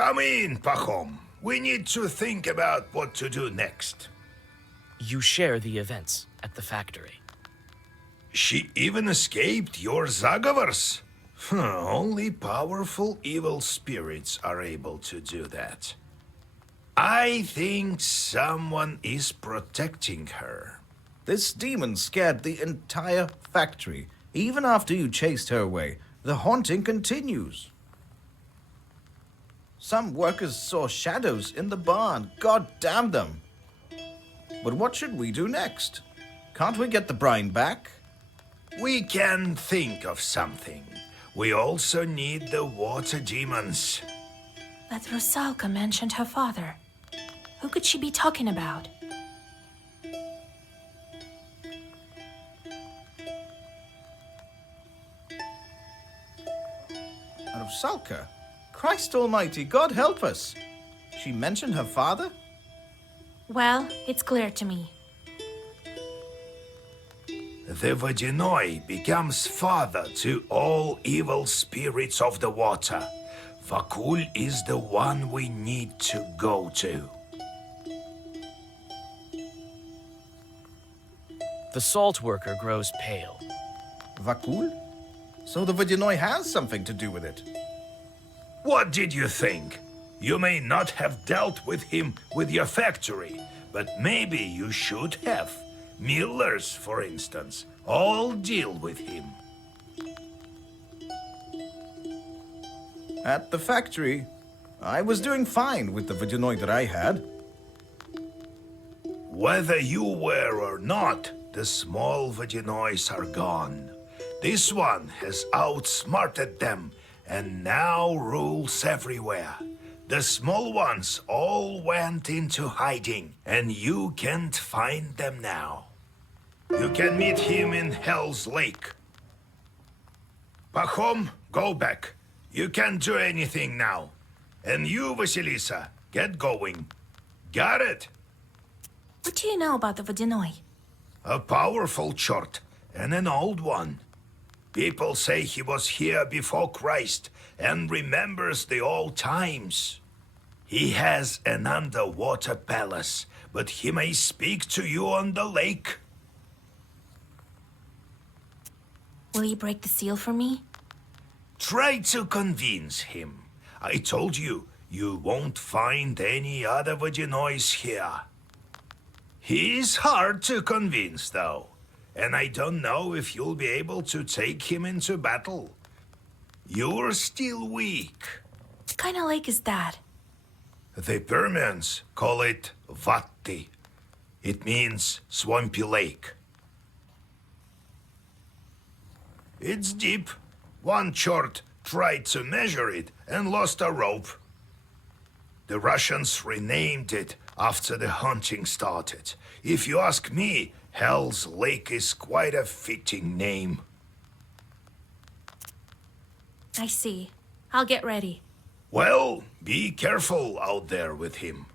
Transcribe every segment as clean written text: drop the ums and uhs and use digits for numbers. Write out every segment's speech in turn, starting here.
Come in, Pachom. We need to think about what to do next. You share the events at the factory. She even escaped your Zagavars. Only powerful evil spirits are able to do that. I think someone is protecting her. This demon scared the entire factory. Even after you chased her away, the haunting continues. Some workers saw shadows in the barn. God damn them. But what should we do next? Can't we get the brine back? We can think of something. We also need the water demons. But Rusalka mentioned her father. Who could she be talking about? Rusalka? Christ almighty, God help us. She mentioned her father? Well, it's clear to me. The Vodyanoy becomes father to all evil spirits of the water. Vakul is the one we need to go to. The salt worker grows pale. Vakul? So the Vodyanoy has something to do with it. What did you think? You may not have dealt with him with your factory, but maybe you should have. Millers, for instance, all deal with him. At the factory, I was doing fine with the Vodyanoy that I had. Whether you were or not, the small Vodyanoys are gone. This one has outsmarted them and now rules everywhere. The small ones all went into hiding, and you can't find them now. You can meet him in Hell's Lake. Pachom, go back. You can't do anything now. And you, Vasilisa, get going. Got it? What do you know about the Vodyanoy? A powerful chort and an old one. People say he was here before Christ and remembers the old times. He has an underwater palace, but he may speak to you on the lake. Will you break the seal for me? Try to convince him. I told you, you won't find any other Vodyanoys here. He's hard to convince, though, and I don't know if you'll be able to take him into battle. You're still weak. What kind of lake is that? The Permians call it Vatti. It means swampy lake. It's deep. One chort tried to measure it and lost a rope. The Russians renamed it after the hunting started. If you ask me, Hell's Lake is quite a fitting name. I see. I'll get ready. Well, be careful out there with him.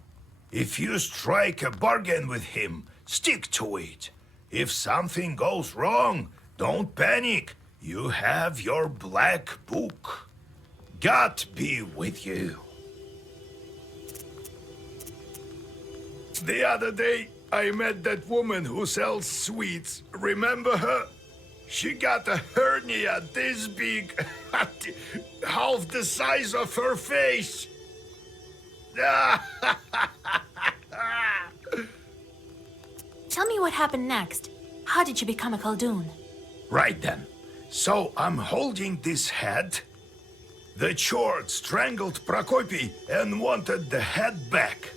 If you strike a bargain with him, stick to it. If something goes wrong, don't panic. You have your black book. God be with you. The other day, I met that woman who sells sweets. Remember her? She got a hernia this big, half the size of her face. Tell me what happened next. How did you become a Khaldun? Right then. So I'm holding this head. The chort strangled Prokopy and wanted the head back.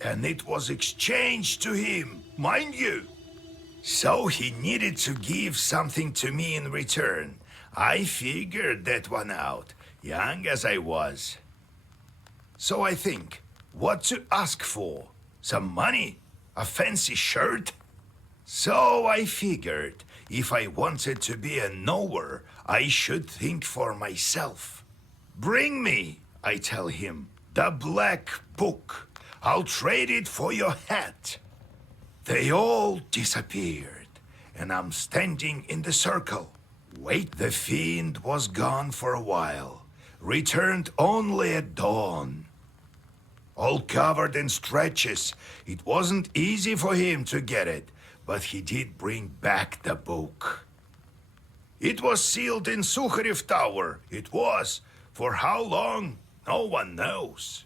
And it was exchanged to him, mind you. So he needed to give something to me in return. I figured that one out, young as I was. So I think, what to ask for? Some money? A fancy shirt? So I figured, if I wanted to be a knower, I should think for myself. Bring me, I tell him, the black book. I'll trade it for your hat. They all disappeared, and I'm standing in the circle, Wait, the fiend was gone for a while, returned only at dawn. All covered in stretches, it wasn't easy for him to get it, but he did bring back the book. It was sealed in Sukharев Tower. It was. For how long, no one knows.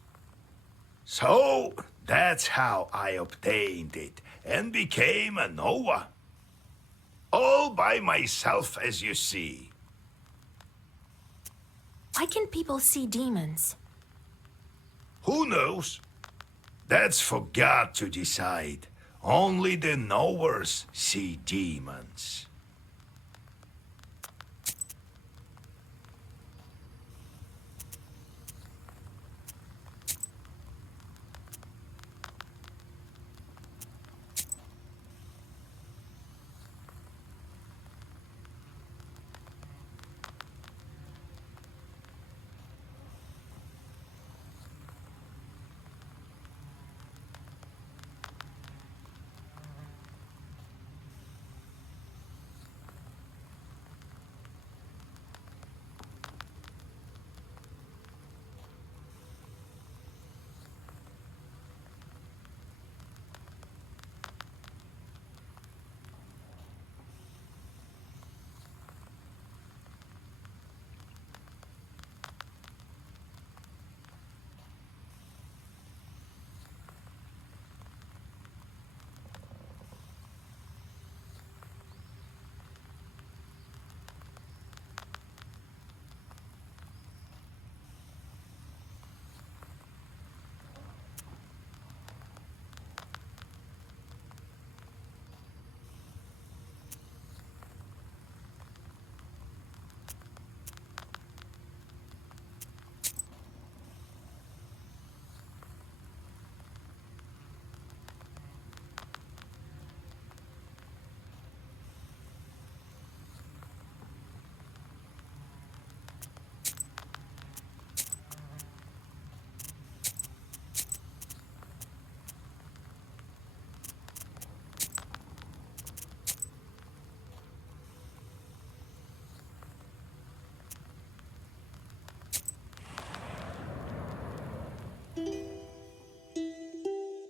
So, that's how I obtained it and became a Noah. All by myself, as you see. Why can people see demons? Who knows? That's for God to decide. Only the knowers see demons.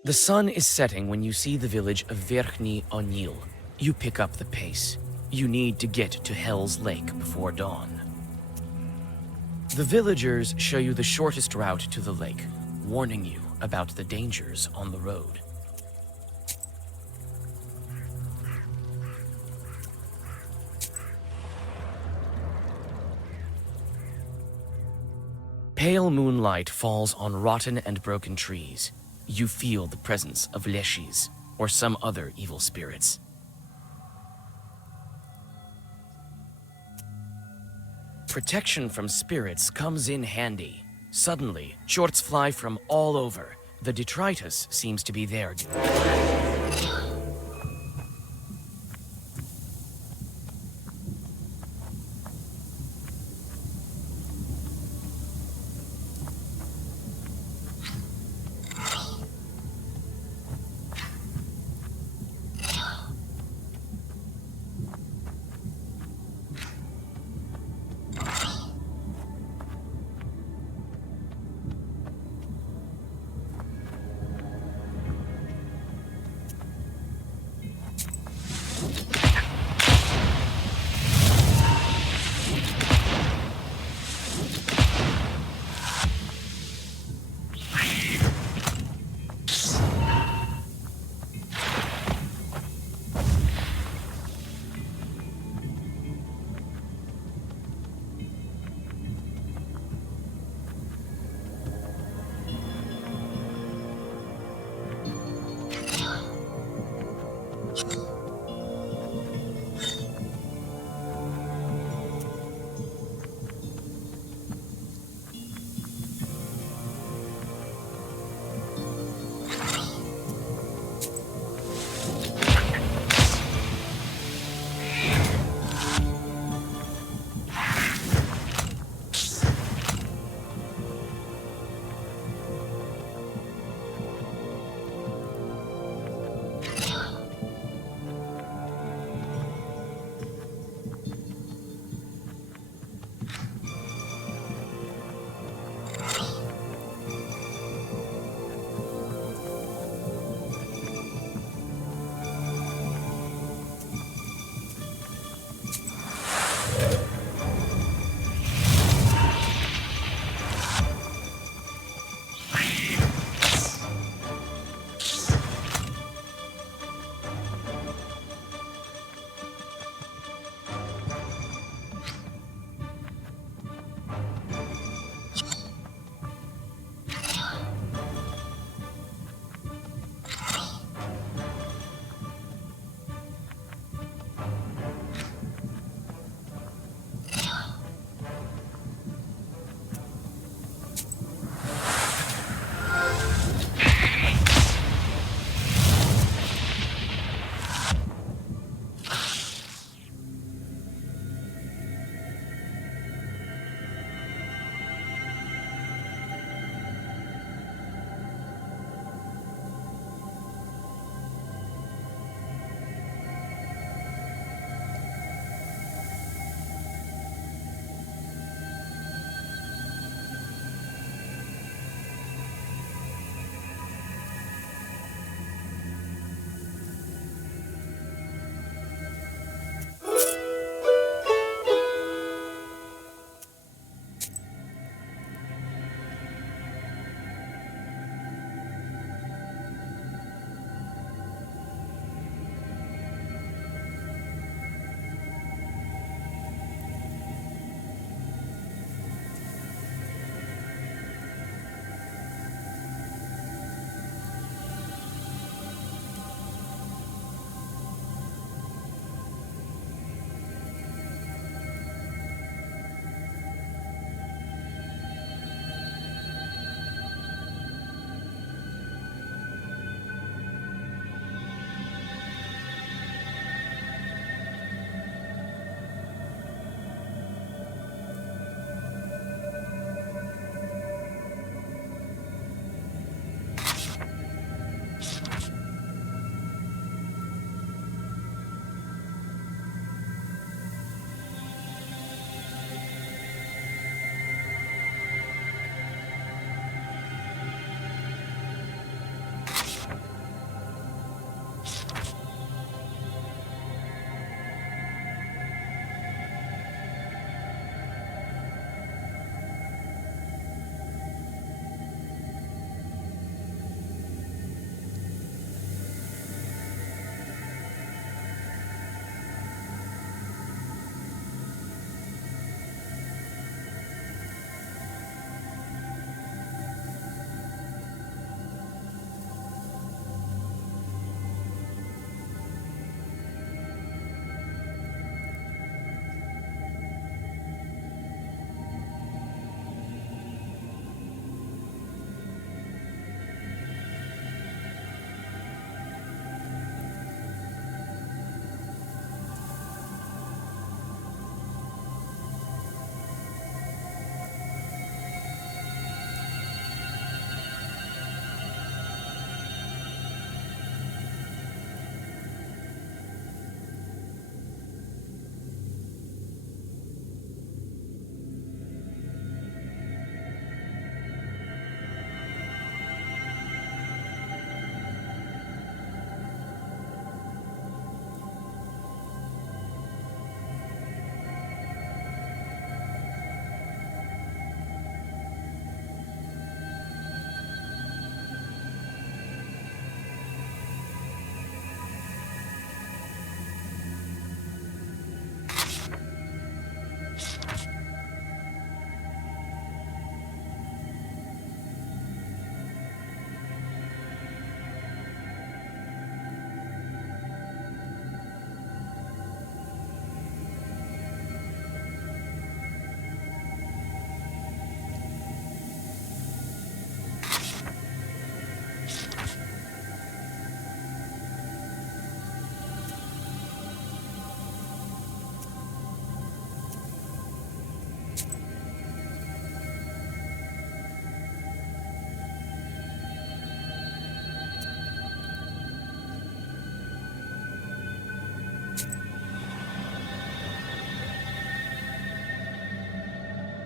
The sun is setting when you see the village of Verkhny Onil. You pick up the pace. You need to get to Hell's Lake before dawn. The villagers show you the shortest route to the lake, warning you about the dangers on the road. Pale moonlight falls on rotten and broken trees. You feel the presence of leshis, or some other evil spirits. Protection from spirits comes in handy. Suddenly, shorts fly from all over. The detritus seems to be there.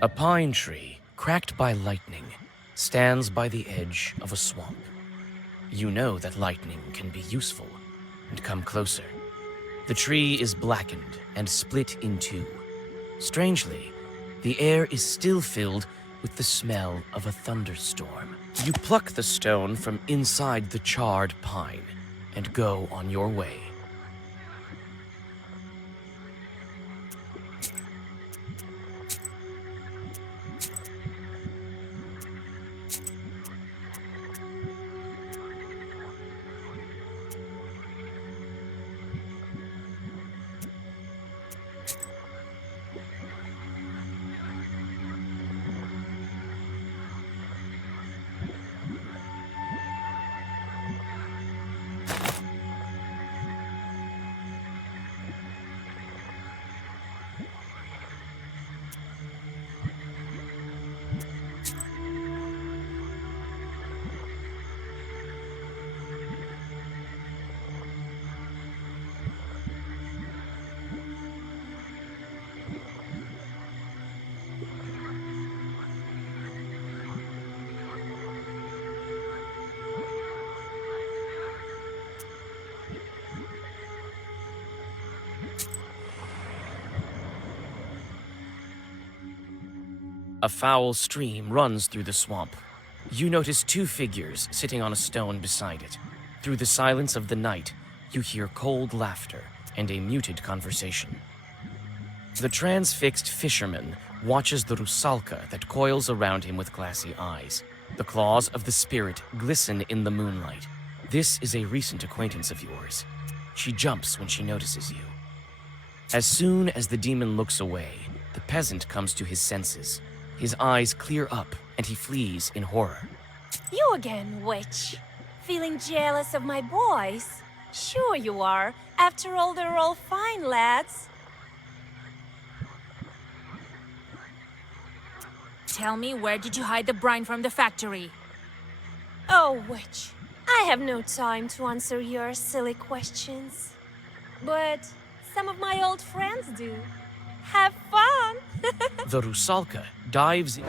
A pine tree, cracked by lightning, stands by the edge of a swamp. You know that lightning can be useful, and come closer. The tree is blackened and split in two. Strangely, the air is still filled with the smell of a thunderstorm. You pluck the stone from inside the charred pine and go on your way. A foul stream runs through the swamp. You notice two figures sitting on a stone beside it. Through the silence of the night, you hear cold laughter and a muted conversation. The transfixed fisherman watches the rusalka that coils around him with glassy eyes. The claws of the spirit glisten in the moonlight. This is a recent acquaintance of yours. She jumps when she notices you. As soon as the demon looks away, the peasant comes to his senses. His eyes clear up, and he flees in horror. You again, witch. Feeling jealous of my boys? Sure you are. After all, they're all fine lads. Tell me, where did you hide the brine from the factory? Oh, witch. I have no time to answer your silly questions. But some of my old friends do. Have fun! The rusalka dives in.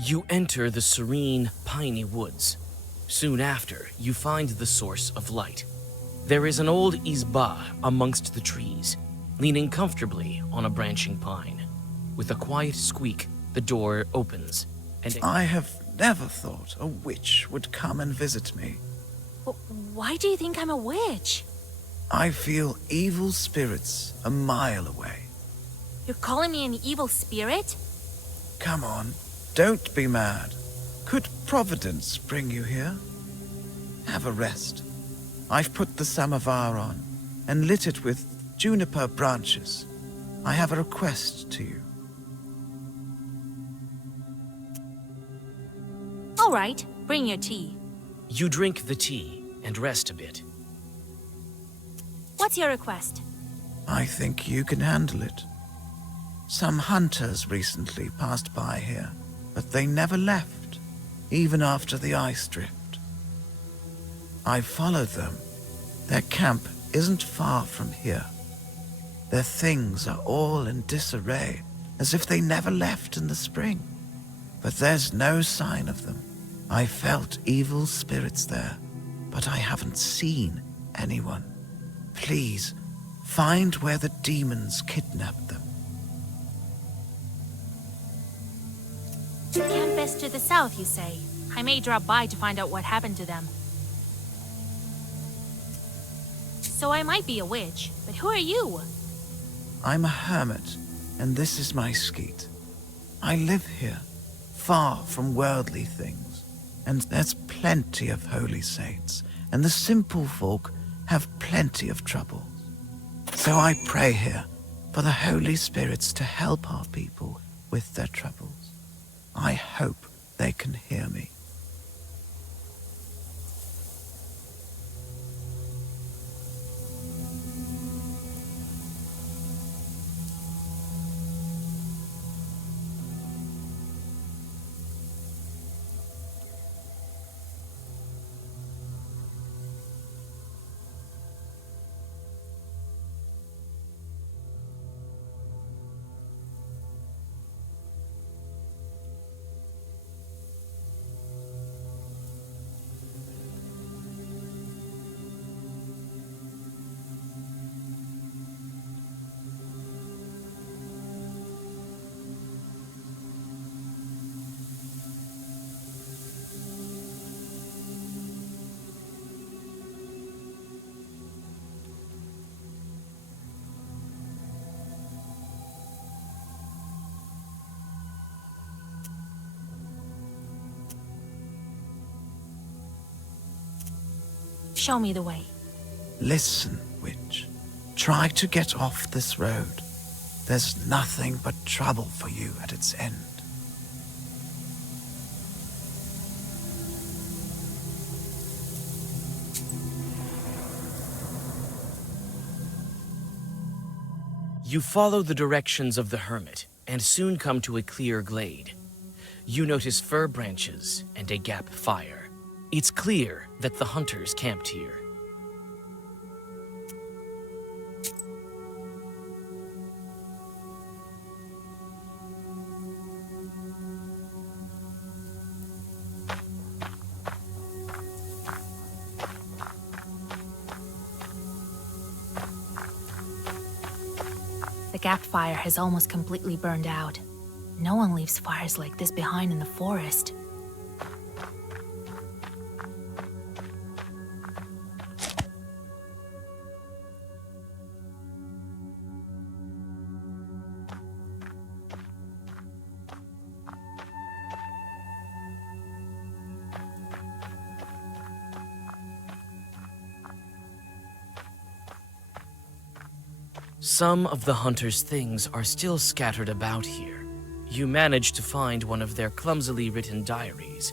You enter the serene, piney woods. Soon after, you find the source of light. There is an old izba amongst the trees, leaning comfortably on a branching pine. With a quiet squeak, the door opens, and I have never thought a witch would come and visit me. Why do you think I'm a witch? I feel evil spirits a mile away. You're calling me an evil spirit? Come on, don't be mad. Could Providence bring you here? Have a rest. I've put the samovar on and lit it with juniper branches. I have a request to you. All right, bring your tea. you drink the tea and rest a bit. What's your request? I think you can handle it. Some hunters recently passed by here, but they never left, even after the ice drift. I followed them. Their camp isn't far from here. Their things are all in disarray, as if they never left in the spring. But there's no sign of them. I felt evil spirits there, but I haven't seen anyone. Please, find where the demons kidnapped them. The camp is to the south, you say. I may drop by to find out what happened to them. So I might be a witch, but who are you? I'm a hermit, and this is my skeet. I live here, far from worldly things, and there's plenty of holy saints, and the simple folk have plenty of troubles. So I pray here for the holy spirits to help our people with their troubles. I hope they can hear me. Show me the way. Listen, witch. Try to get off this road. There's nothing but trouble for you at its end. You follow the directions of the hermit and soon come to a clear glade. You notice fir branches and a gap fire. It's clear that the hunters camped here. The gap fire has almost completely burned out. No one leaves fires like this behind in the forest. Some of the hunters' things are still scattered about here. You manage to find one of their clumsily written diaries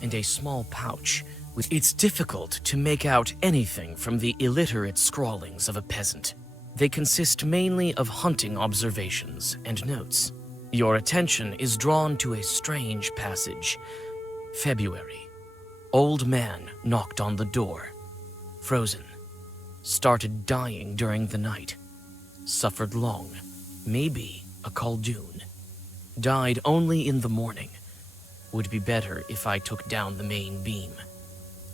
and a small pouch. It's difficult to make out anything from the illiterate scrawlings of a peasant. They consist mainly of hunting observations and notes. Your attention is drawn to a strange passage. February. Old man knocked on the door. Frozen. Started dying during the night. Suffered long, maybe a Khaldoon. Died only in the morning. Would be better if I took down the main beam.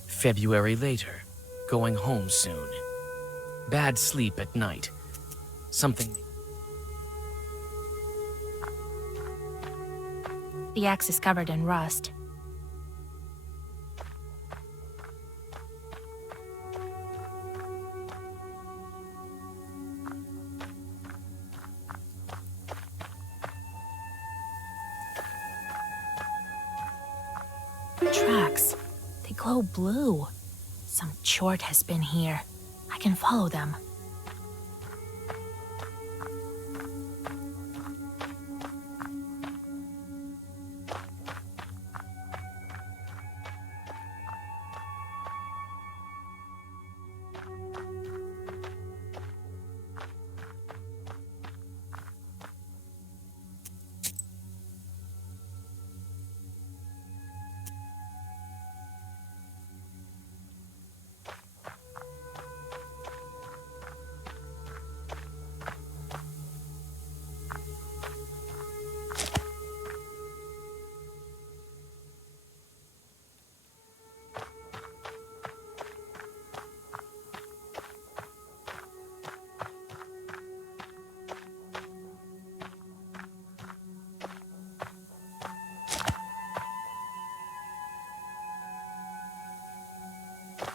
February later. Going home soon. Bad sleep at night. Something... The axe is covered in rust. Tracks. They glow blue. Some chort has been here. I can follow them.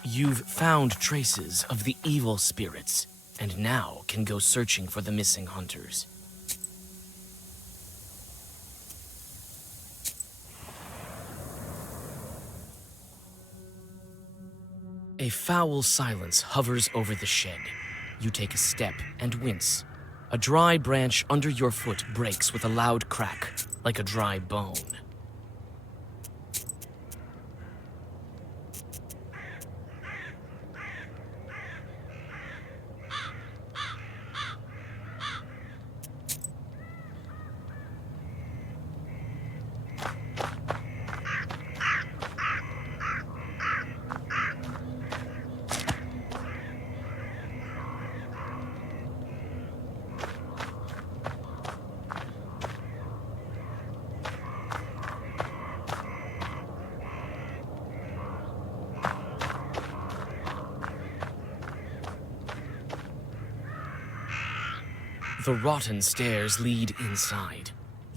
You've found traces of the evil spirits, and now can go searching for the missing hunters. A foul silence hovers over the shed. You take a step and wince. A dry branch under your foot breaks with a loud crack, like a dry bone. The rotten stairs lead inside.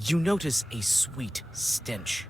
You notice a sweet stench.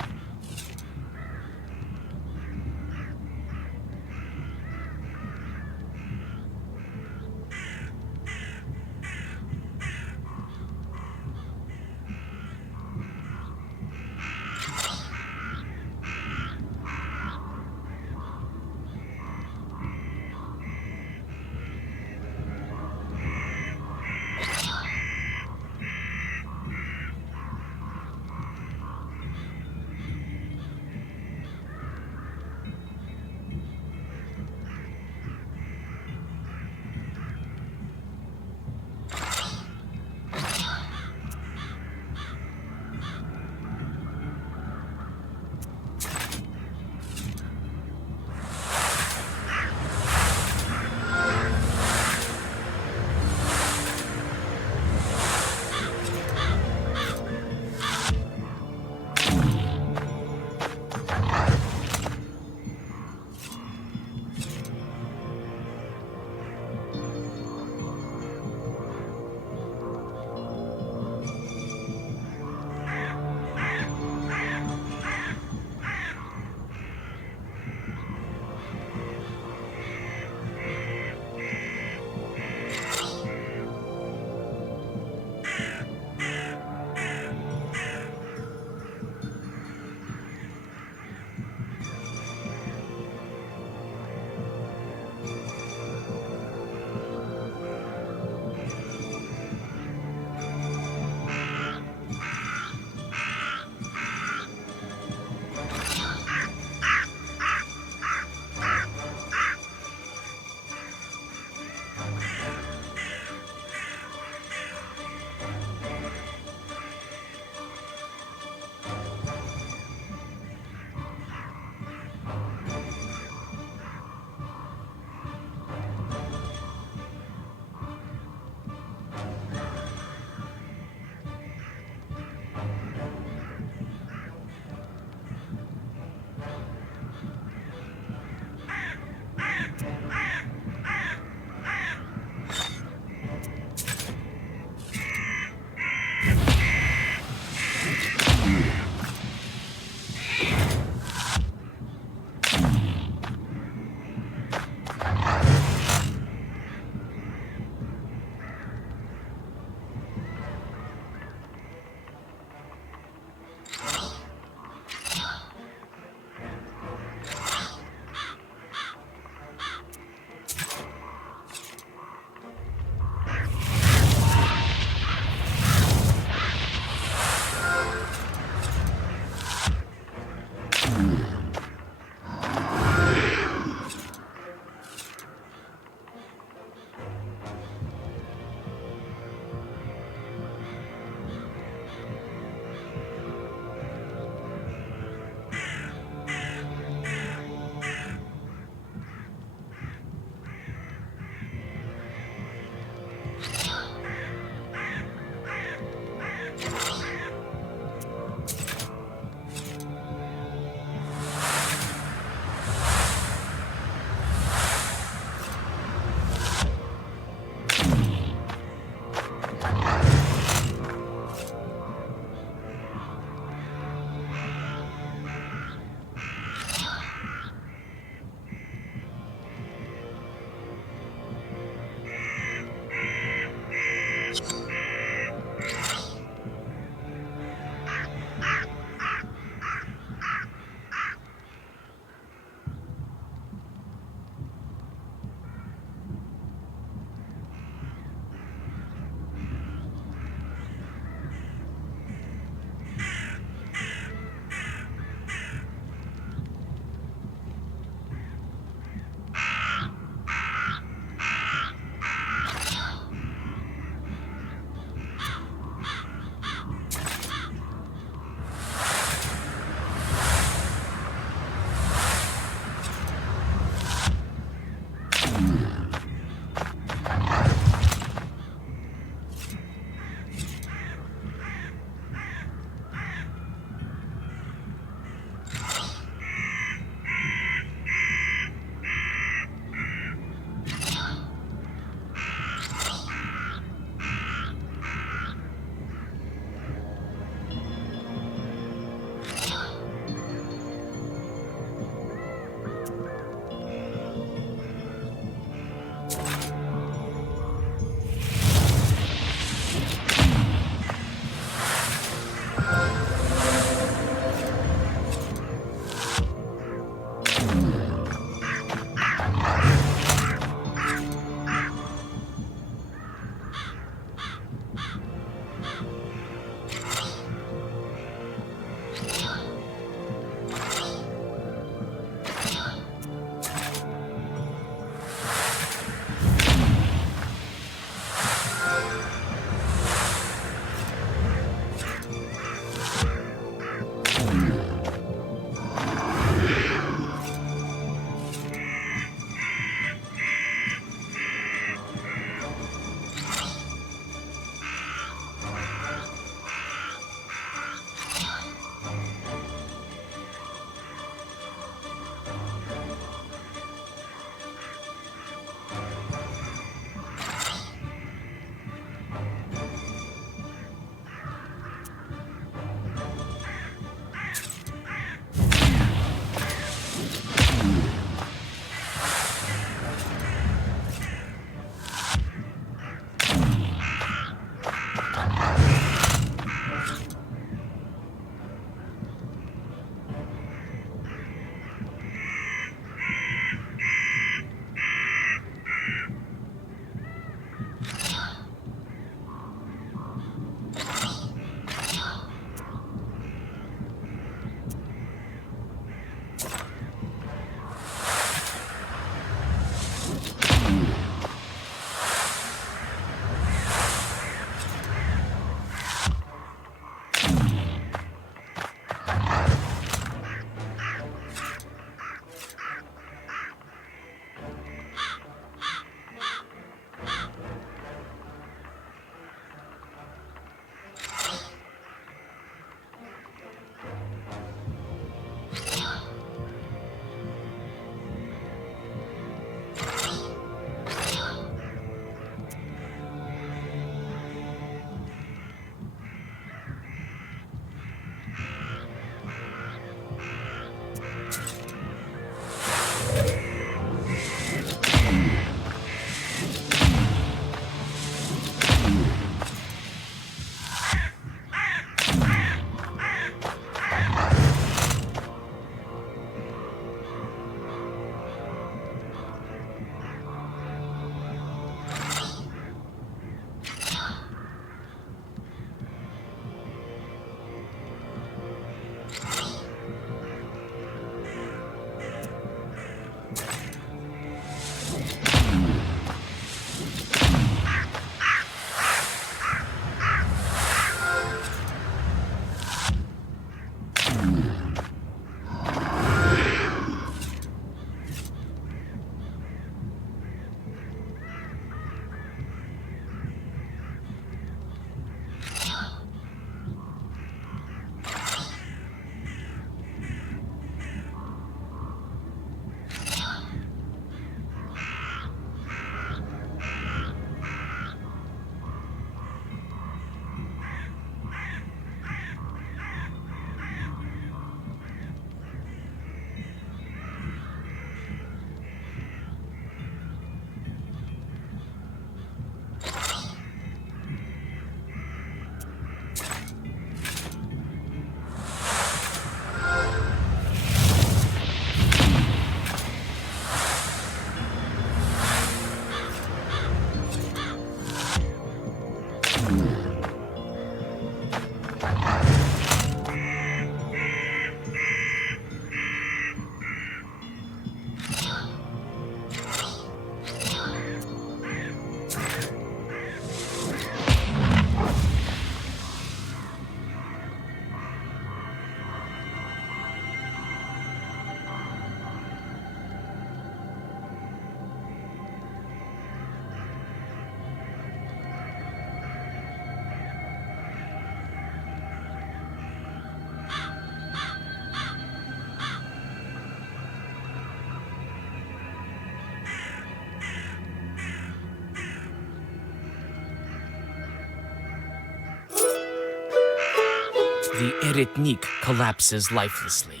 The Eretnik collapses lifelessly.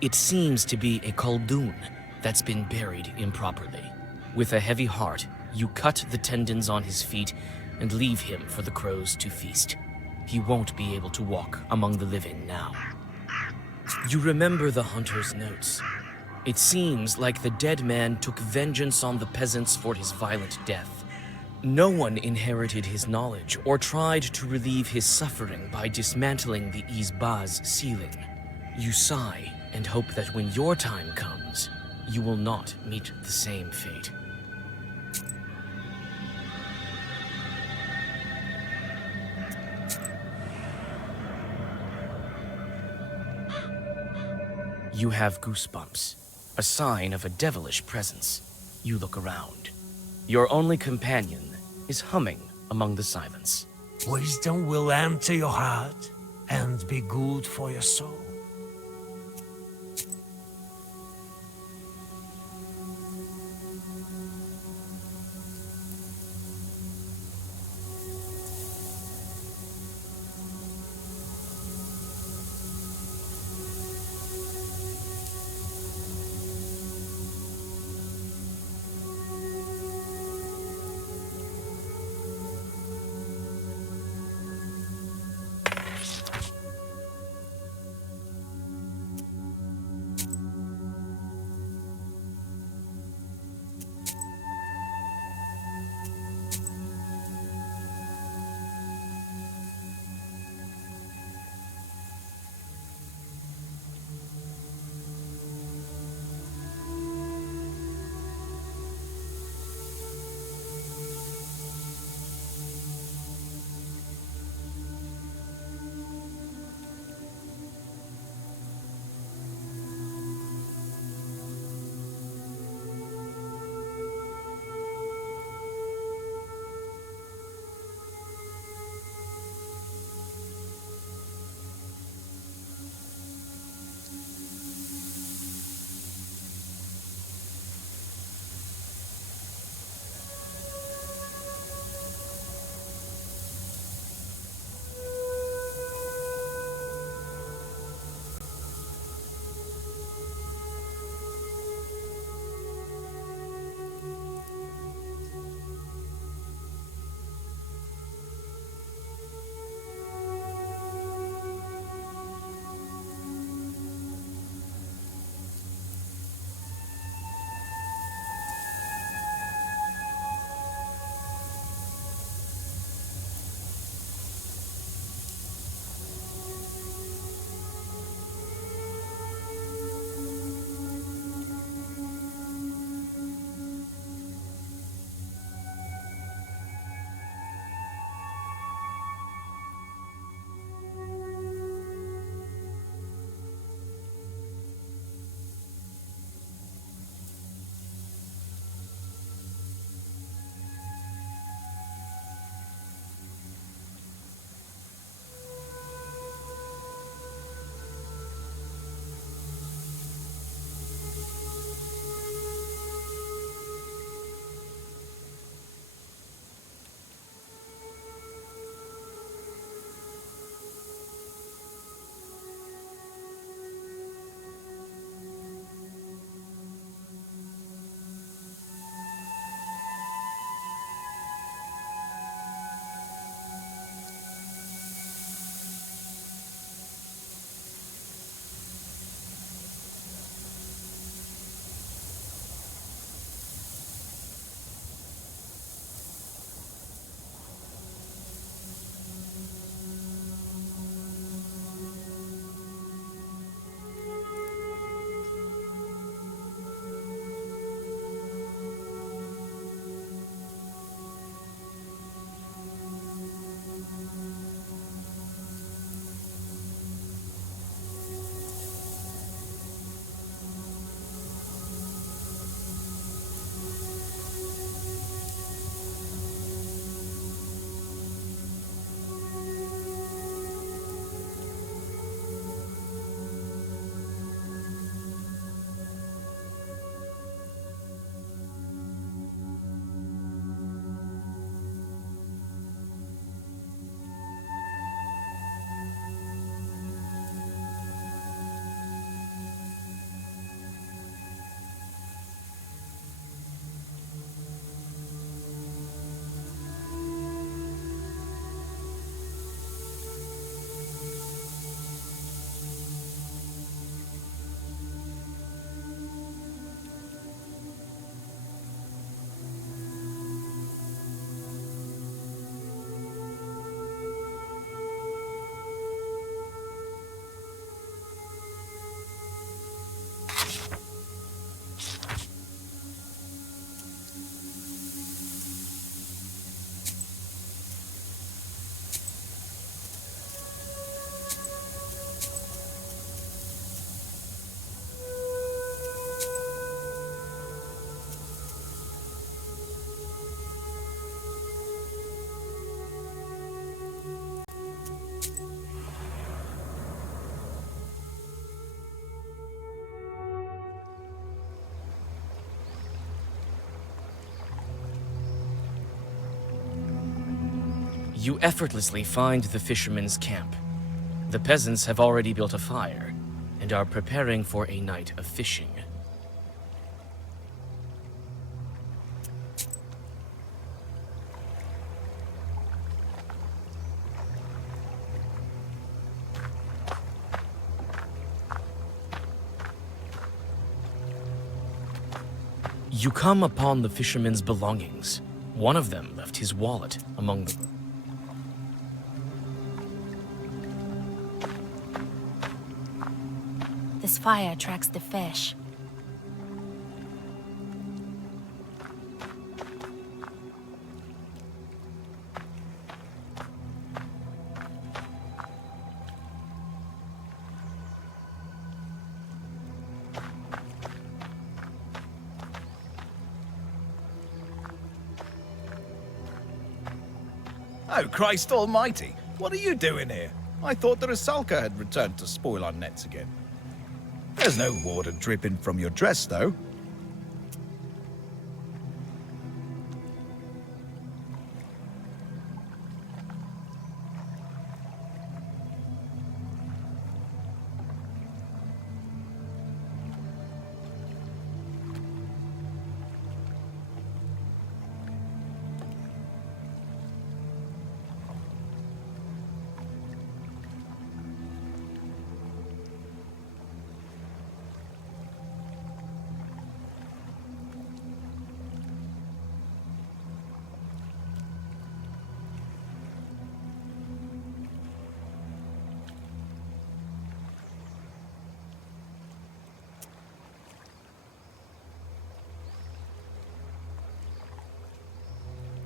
It seems to be a Khaldun that's been buried improperly. With a heavy heart, you cut the tendons on his feet and leave him for the crows to feast. He won't be able to walk among the living now. You remember the hunter's notes. It seems like the dead man took vengeance on the peasants for his violent death. No one inherited his knowledge or tried to relieve his suffering by dismantling the Izba's ceiling. You sigh and hope that when your time comes, you will not meet the same fate. You have goosebumps, a sign of a devilish presence. You look around. Your only companion is humming among the silence. Wisdom will enter your heart and be good for your soul. You effortlessly find the fishermen's camp. The peasants have already built a fire and are preparing for a night of fishing. You come upon the fisherman's belongings. One of them left his wallet among them. This fire attracts the fish. Oh, Christ almighty! What are you doing here? I thought the Rusalka had returned to spoil our nets again. There's no water dripping from your dress, though.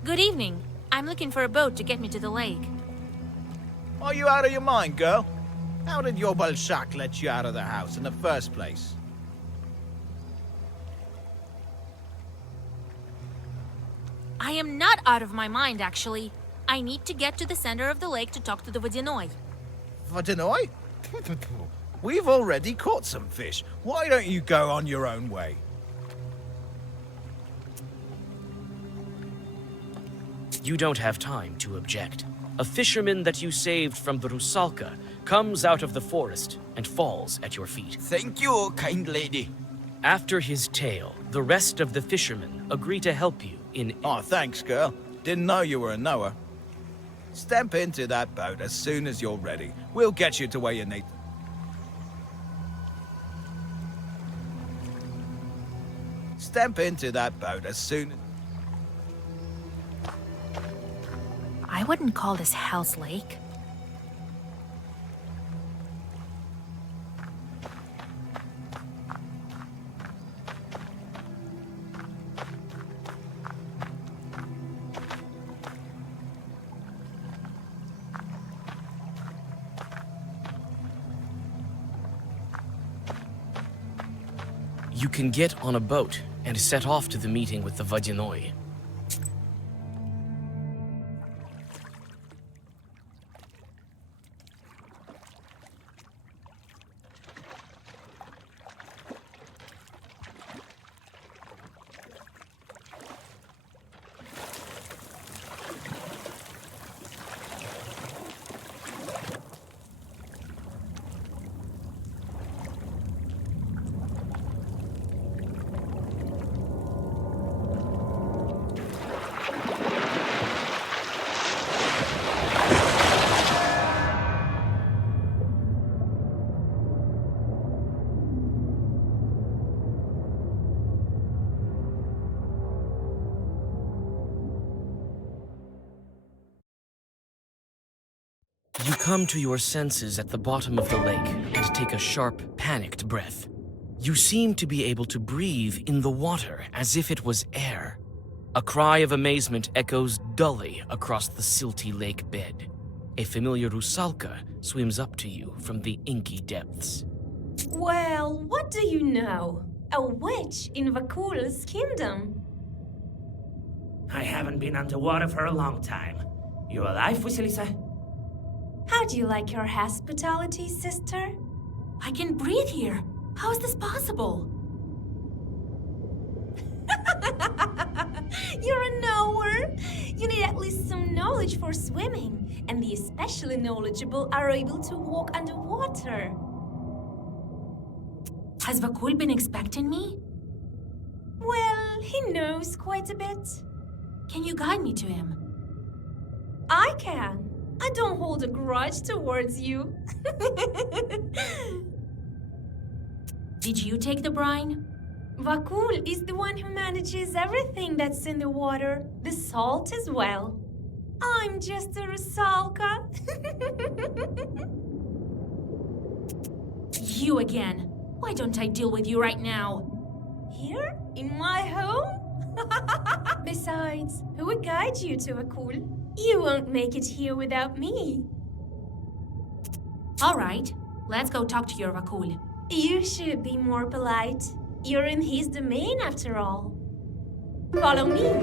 Good evening. I'm looking for a boat to get me to the lake. Are you out of your mind, girl? How did your Bolshak let you out of the house in the first place? I am not out of my mind, actually. I need to get to the center of the lake to talk to the Vodyanoy. Vodyanoy? We've already caught some fish. Why don't you go on your own way? You don't have time to object. A fisherman that you saved from the Rusalka comes out of the forest and falls at your feet. Thank you, kind lady. After his tale, the rest of the fishermen agree to help you in... Oh, thanks, girl. Didn't know you were a knower. Step into that boat as soon as you're ready. We'll get you to where you need. Step into that boat as soon... I wouldn't call this Hell's Lake. You can get on a boat and set off to the meeting with the Vodyanoy. You come to your senses at the bottom of the lake and take a sharp, panicked breath. You seem to be able to breathe in the water as if it was air. A cry of amazement echoes dully across the silty lake bed. A familiar Rusalka swims up to you from the inky depths. Well, what do you know? A witch in Vakul's kingdom. I haven't been underwater for a long time. You alive, Vasilisa? How do you like your hospitality, sister? I can breathe here. How is this possible? You're a knower. You need at least some knowledge for swimming, and the especially knowledgeable are able to walk underwater. Has Vakul been expecting me? Well, he knows quite a bit. Can you guide me to him? I can. I don't hold a grudge towards you. Did you take the brine? Vakul is the one who manages everything that's in the water, the salt as well. I'm just a rusalka. You again. Why don't I deal with you right now? Here? In my home? Besides, who would guide you to Vakul? You won't make it here without me. All right, let's go talk to your Vakul. You should be more polite. You're in his domain after all. Follow me.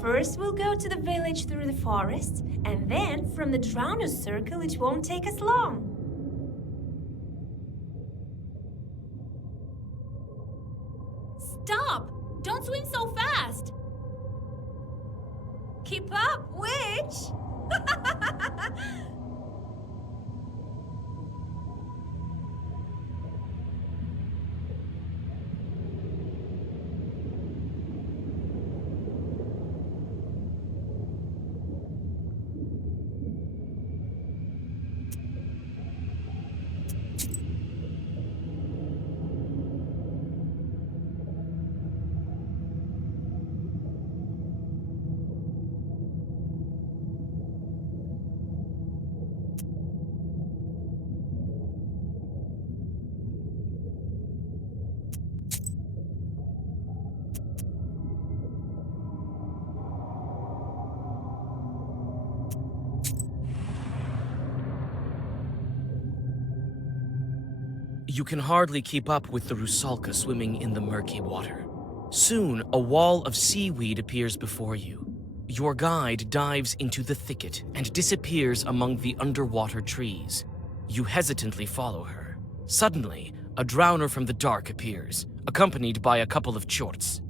First, we'll go to the village through the forest, and then from the Drowners Circle, it won't take us long. Stop! Don't swim so fast! Keep up, witch! You can hardly keep up with the rusalka swimming in the murky water. Soon, a wall of seaweed appears before you. Your guide dives into the thicket and disappears among the underwater trees. You hesitantly follow her. Suddenly, a drowner from the dark appears, accompanied by a couple of chorts.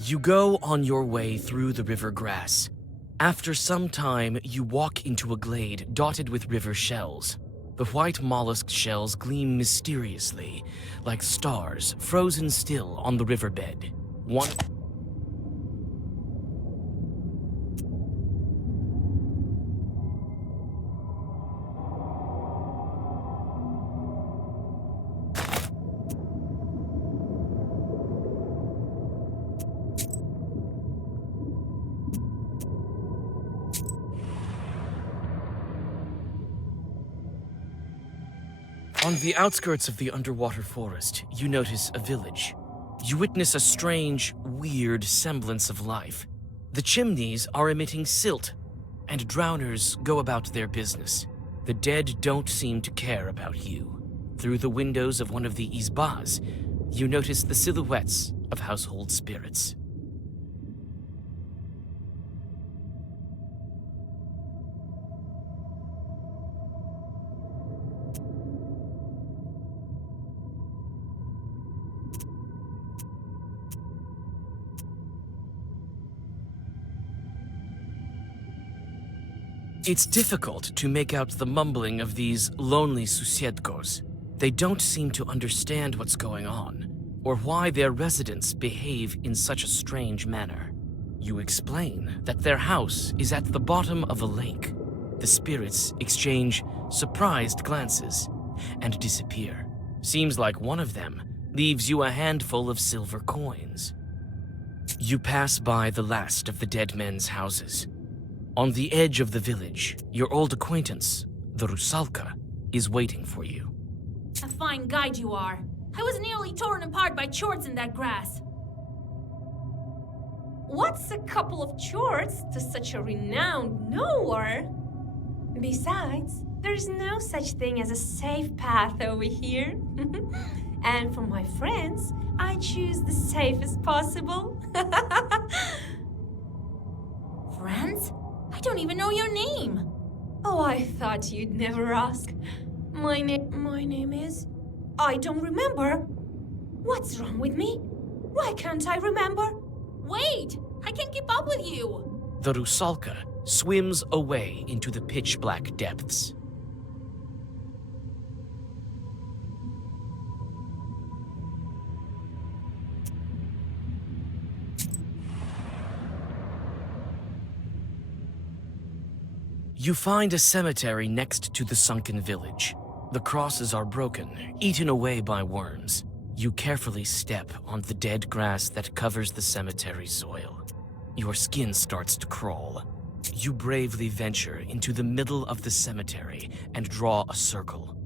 You go on your way through the river grass. After some time, you walk into a glade dotted with river shells. The white mollusk shells gleam mysteriously, like stars frozen still on the riverbed. One... On the outskirts of the underwater forest, you notice a village. You witness a strange, weird semblance of life. The chimneys are emitting silt, and drowners go about their business. The dead don't seem to care about you. Through the windows of one of the izbas, you notice the silhouettes of household spirits. It's difficult to make out the mumbling of these lonely susiedkos. They don't seem to understand what's going on, or why their residents behave in such a strange manner. You explain that their house is at the bottom of a lake. The spirits exchange surprised glances and disappear. Seems like one of them leaves you a handful of silver coins. You pass by the last of the dead men's houses. On the edge of the village, your old acquaintance, the Rusalka, is waiting for you. A fine guide you are. I was nearly torn apart by chords in that grass. What's a couple of chords to such a renowned knower? Besides, there's no such thing as a safe path over here. And for my friends, I choose the safest possible. Friends? I don't even know your name. Oh, I thought you'd never ask. My name is... I don't remember. What's wrong with me? Why can't I remember? Wait! I can't keep up with you! The Rusalka swims away into the pitch-black depths. You find a cemetery next to the sunken village. The crosses are broken, eaten away by worms. You carefully step on the dead grass that covers the cemetery soil. Your skin starts to crawl. You bravely venture into the middle of the cemetery and draw a circle.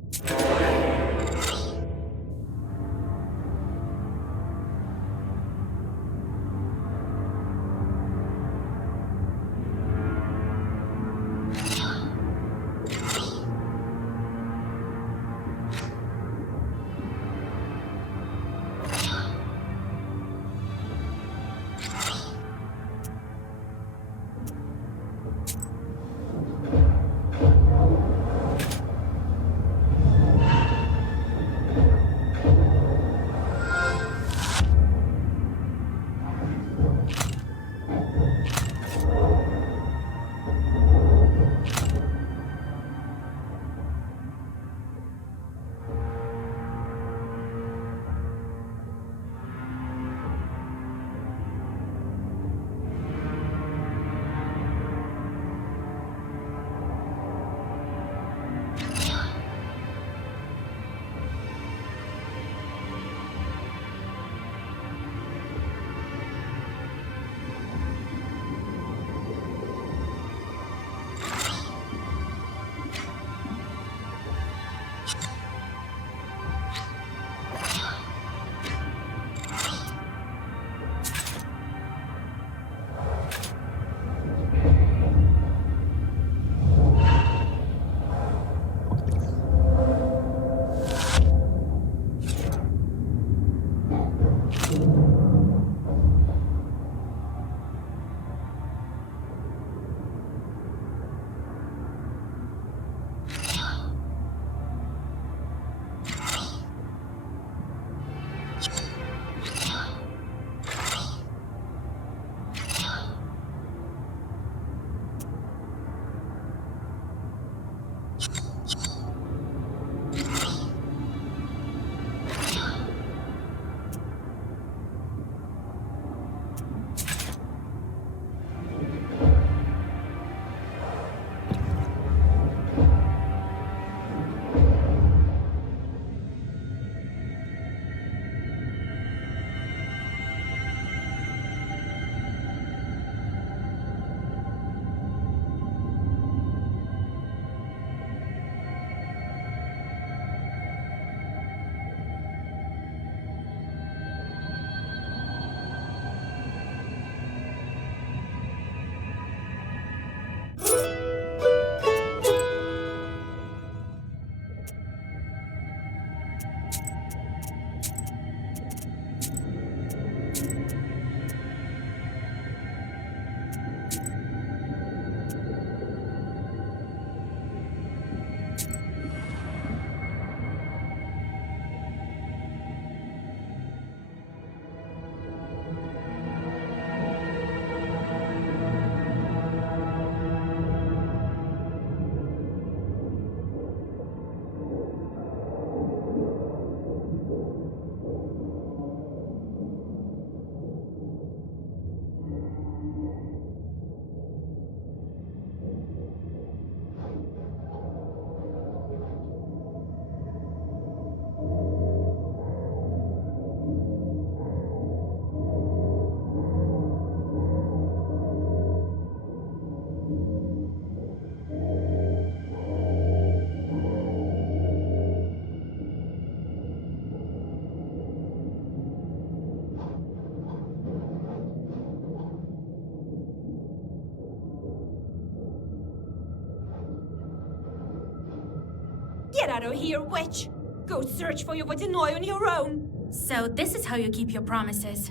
Get out of here, witch! Go search for your Bodzianoi on your own! So this is how you keep your promises.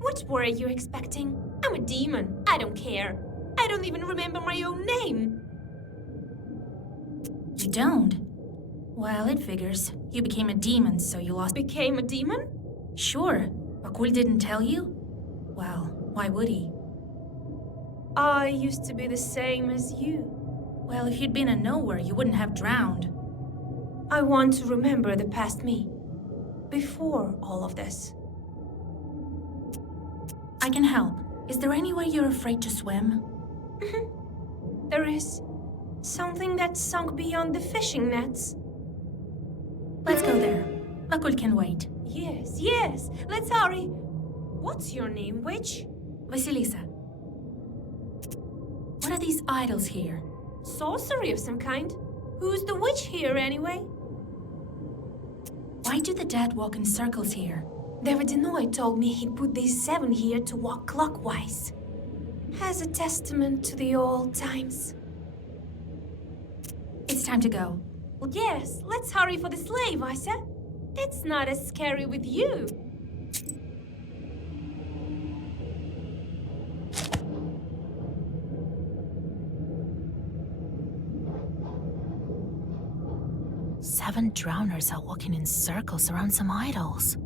What were you expecting? I'm a demon. I don't care. I don't even remember my own name. You don't? Well, it figures. You became a demon, so you lost... Became a demon? Sure. Bakul didn't tell you? Well, why would he? I used to be the same as you. Well, if you'd been a nowhere, you wouldn't have drowned. I want to remember the past me. Before all of this. I can help. Is there any way you're afraid to swim? There is. Something that sunk beyond the fishing nets. Let's go there. Bakul can wait. Yes. Let's hurry. What's your name, witch? Vasilisa. What are these idols here? Sorcery of some kind. Who's the witch here, anyway? Why do the dead walk in circles here? The Bodyanoy told me he put these 7 here to walk clockwise. As a testament to the old times. It's time to go. Well, yes, let's hurry for the sleigh, Vaisa. It's not as scary with you. Seven drowners are walking in circles around some idols.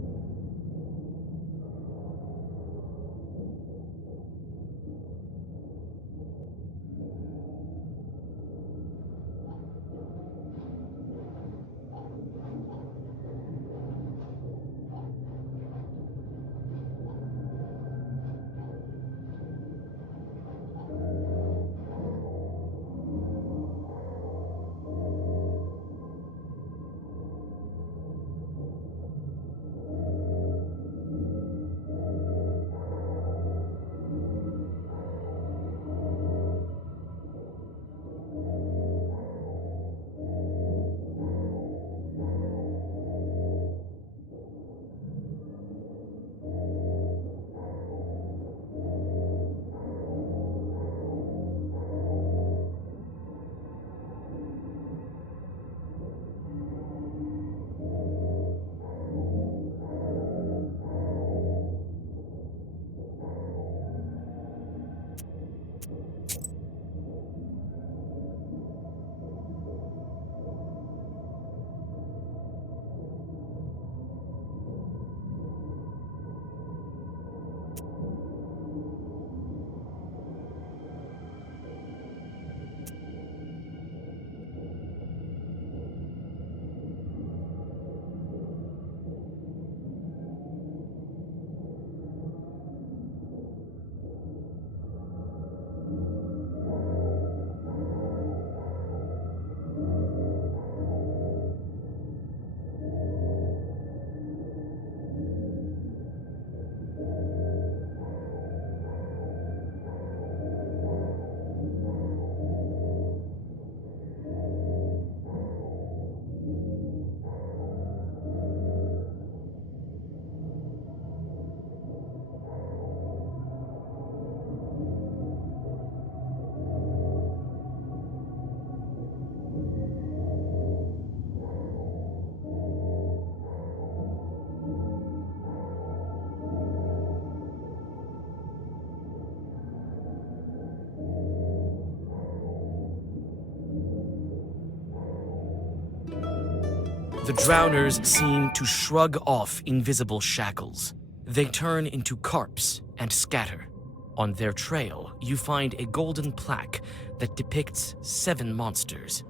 The drowners seem to shrug off invisible shackles. They turn into carps and scatter. On their trail, you find a golden plaque that depicts 7 monsters.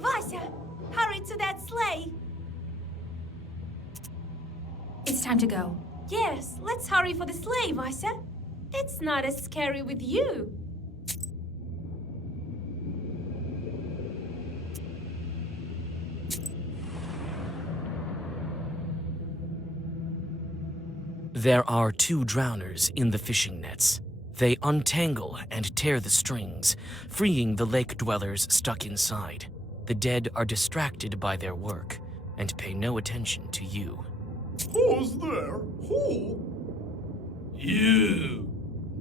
Vaisa, hurry to that sleigh. It's time to go. Yes, let's hurry for the sleigh, Vaisa. It's not as scary with you. There are 2 drowners in the fishing nets. They untangle and tear the strings, freeing the lake dwellers stuck inside. The dead are distracted by their work and pay no attention to you. Who's there? Who? You!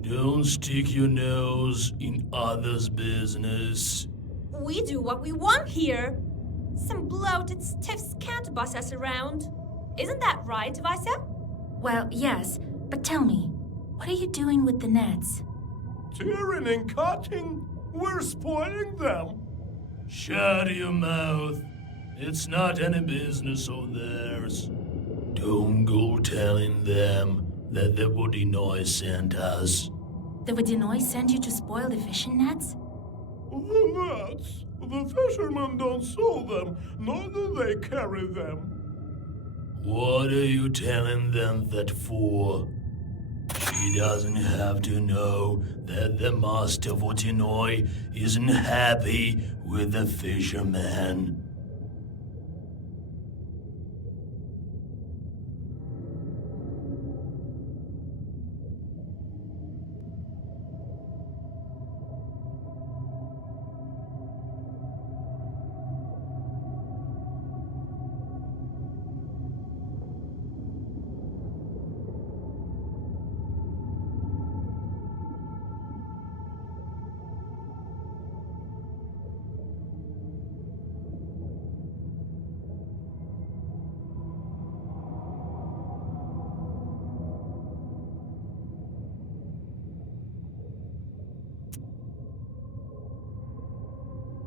Don't stick your nose in others' business. We do what we want here. Some bloated stiffs can't boss us around. Isn't that right, Vaisa? Well, yes, but tell me, what are you doing with the nets? Tearing and cutting? We're spoiling them. Shut your mouth. It's not any business of theirs. Don't go telling them that the Bodyanoy sent us. The Bodyanoy sent you to spoil the fishing nets? The nets? The fishermen don't sew them, nor do they carry them. What are you telling them that for? She doesn't have to know that the master Bodyanoy isn't happy with the fisherman.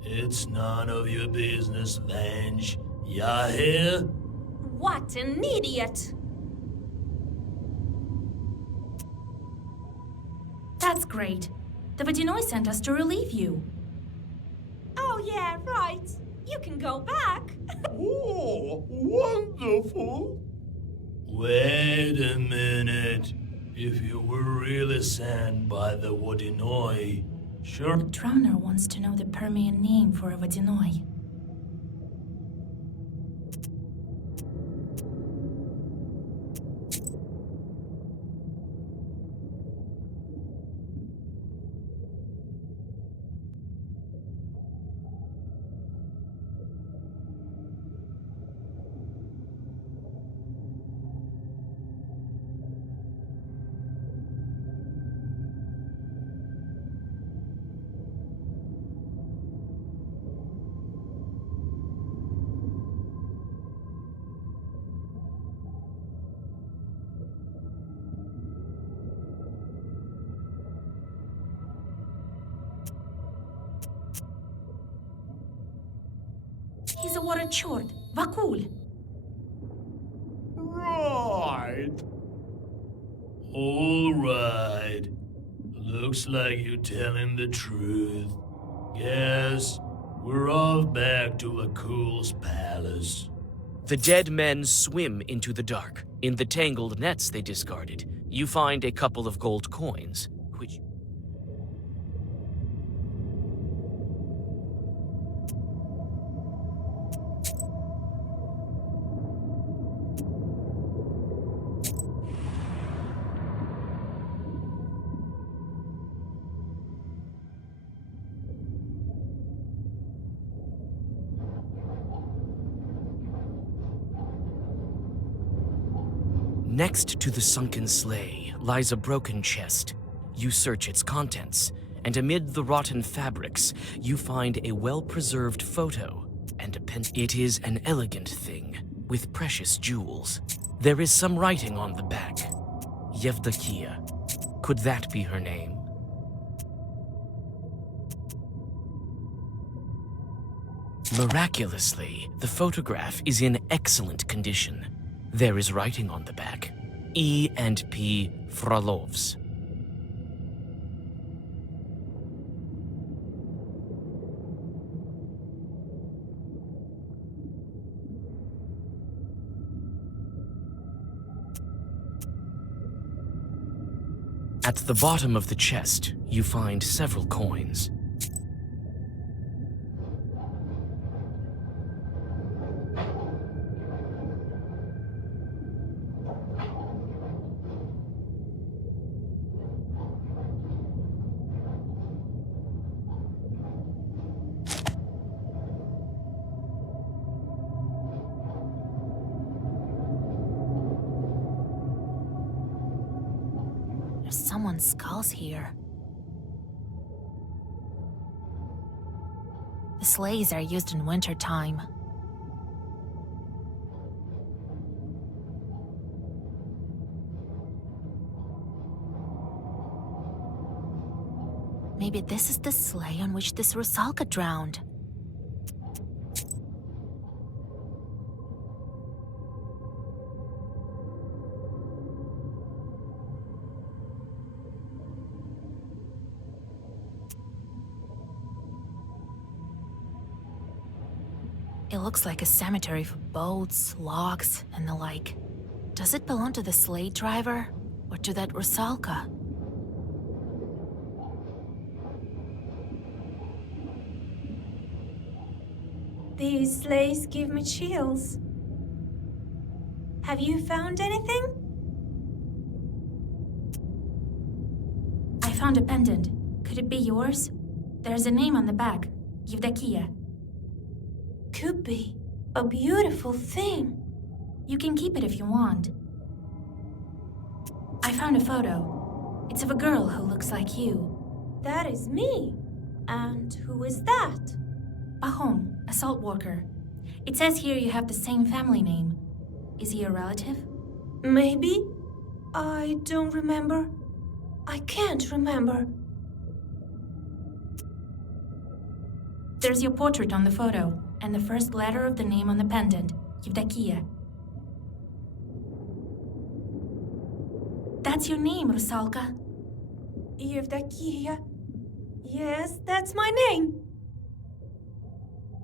It's none of your business, Vange. Ya hear? What an idiot! That's great. The Vodyanoy sent us to relieve you. Oh, yeah, right. You can go back. Oh, wonderful. Wait a minute. If you were really sent by the Bodyanoy, sure. The Drowner wants to know the Permian name for a Vodyanoy. He's a water chort. Vakul. Right. All right. Looks like you're telling the truth. Guess we're off back to Vakul's palace. The dead men swim into the dark. In the tangled nets they discarded, you find a couple of gold coins, which... Next to the sunken sleigh lies a broken chest. You search its contents, and amid the rotten fabrics, you find a well-preserved photo and a pen. It is an elegant thing, with precious jewels. There is some writing on the back. Yevdokia. Could that be her name? Miraculously, the photograph is in excellent condition. There is writing on the back. E and P Frolovs. At the bottom of the chest, you find several coins. There's someone's skulls here. The sleighs are used in wintertime. Maybe this is the sleigh on which this Rusalka drowned. It looks like a cemetery for boats, logs, and the like. Does it belong to the sleigh driver or to that Rusalka? These sleighs give me chills. Have you found anything? I found a pendant. Could it be yours? There's a name on the back. Yevdokia. Could be. A beautiful thing. You can keep it if you want. I found a photo. It's of a girl who looks like you. That is me. And who is that? Pahom, a salt worker. It says here you have the same family name. Is he a relative? Maybe. I don't remember. I can't remember. There's your portrait on the photo, and the first letter of the name on the pendant, Yevdakiya. That's your name, Rusalka. Yevdakiya. Yes, that's my name.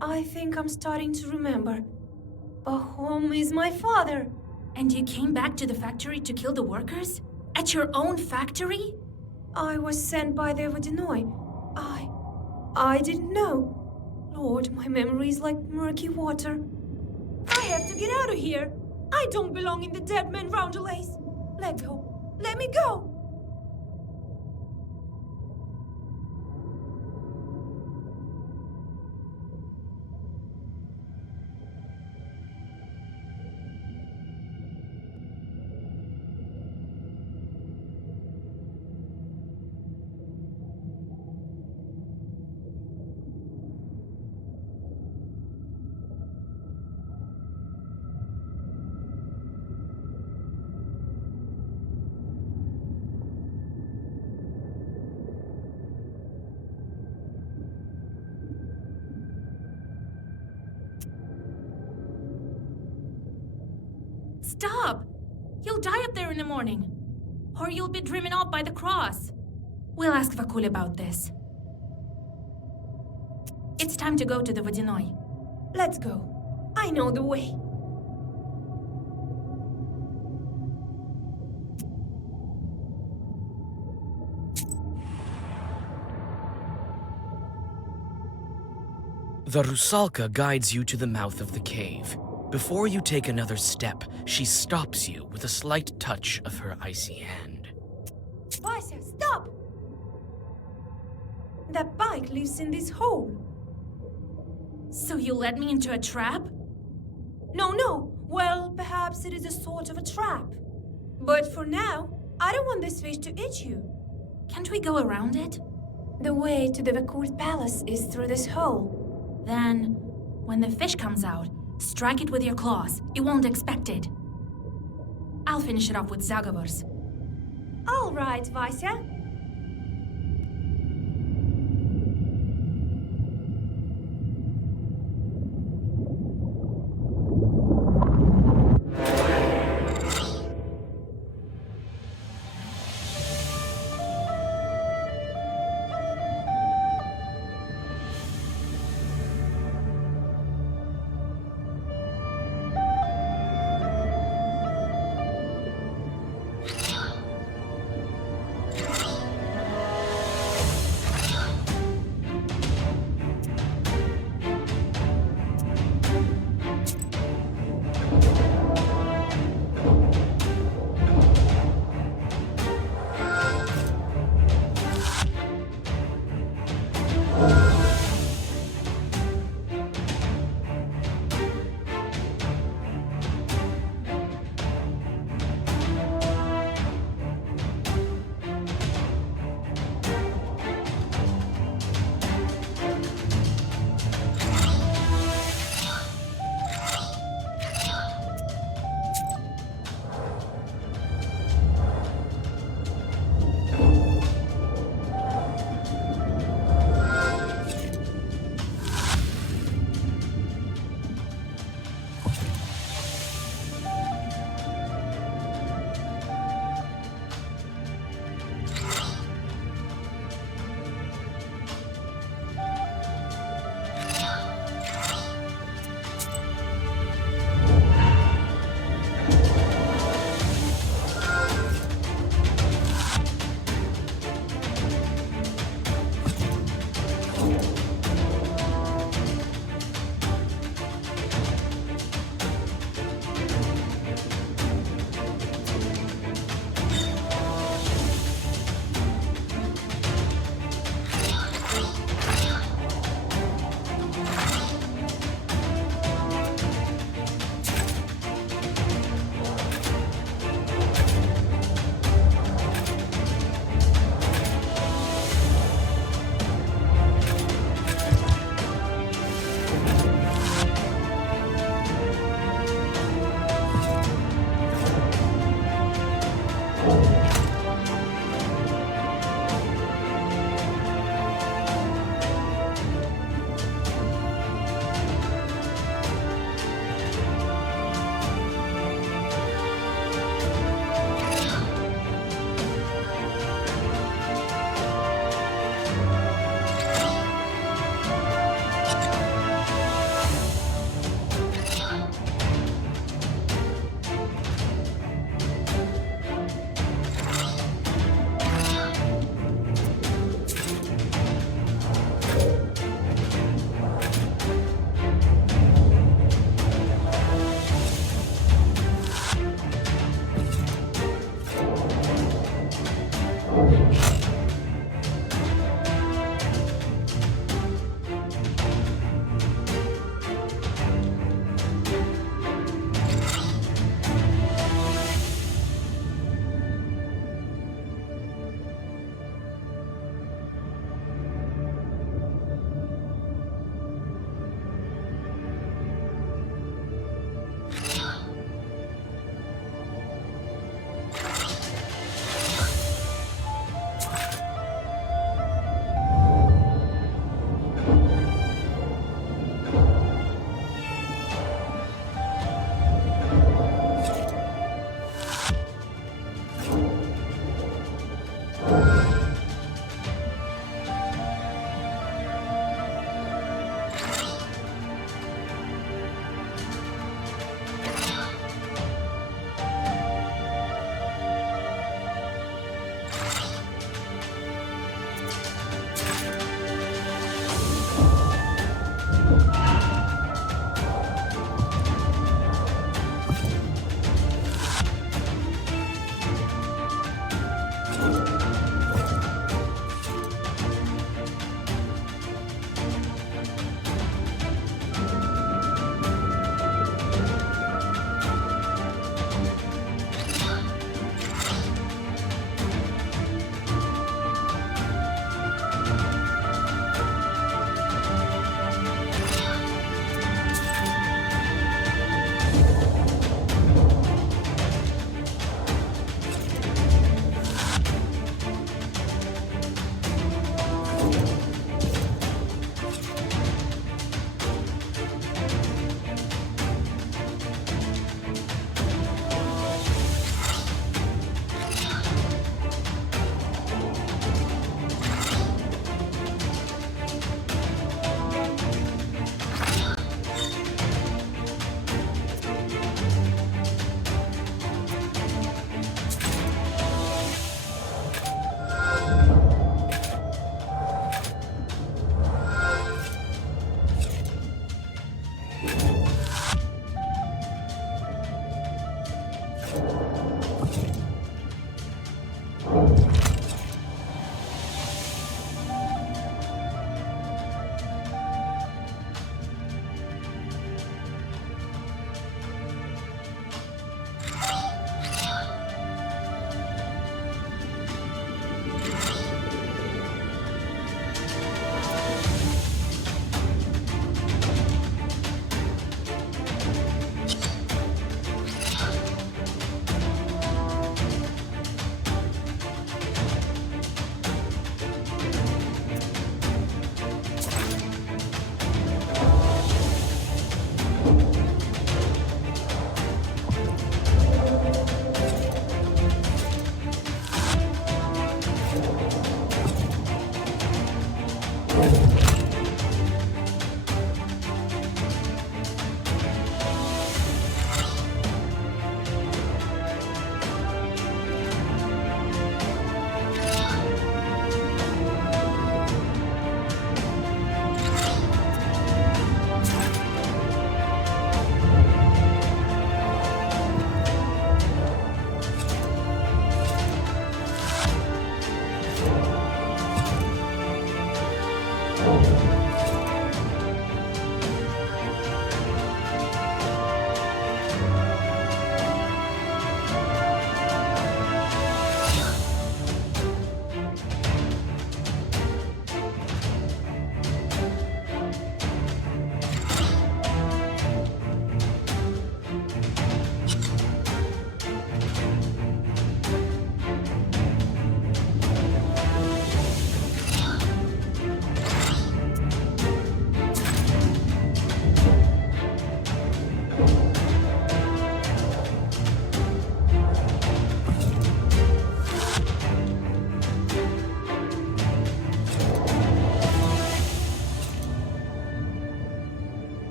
I think I'm starting to remember. Pahom is my father. And you came back to the factory to kill the workers? At your own factory? I was sent by the Bodyanoy. I didn't know. Lord, my memory is like murky water. I have to get out of here. I don't belong in the dead man roundelays. Let go. Let me go. Stop! You'll die up there in the morning. Or you'll be driven off by the cross. We'll ask Vakul about this. It's time to go to the Bodyanoy. Let's go. I know the way. The Rusalka guides you to the mouth of the cave. Before you take another step, she stops you with a slight touch of her icy hand. Vasya, stop! That bike lives in this hole. So you led me into a trap? No. Well, perhaps it is a sort of a trap. But for now, I don't want this fish to eat you. Can't we go around it? The way to the Vakur's palace is through this hole. Then, when the fish comes out, strike it with your claws. It won't expect it. I'll finish it off with Zagavars. All right, Vasya.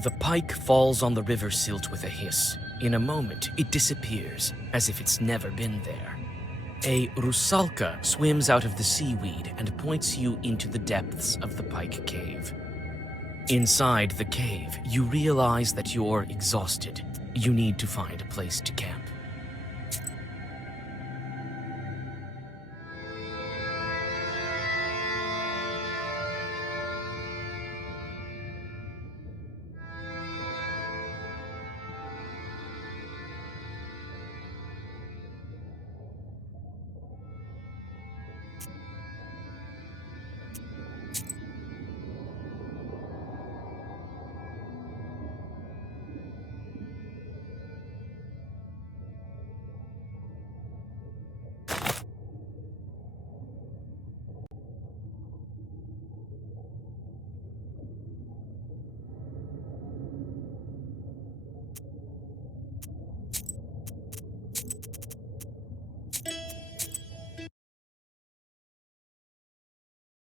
The pike falls on the river silt with a hiss. In a moment, it disappears, as if it's never been there. A rusalka swims out of the seaweed and points you into the depths of the pike cave. Inside the cave, you realize that you're exhausted. You need to find a place to camp.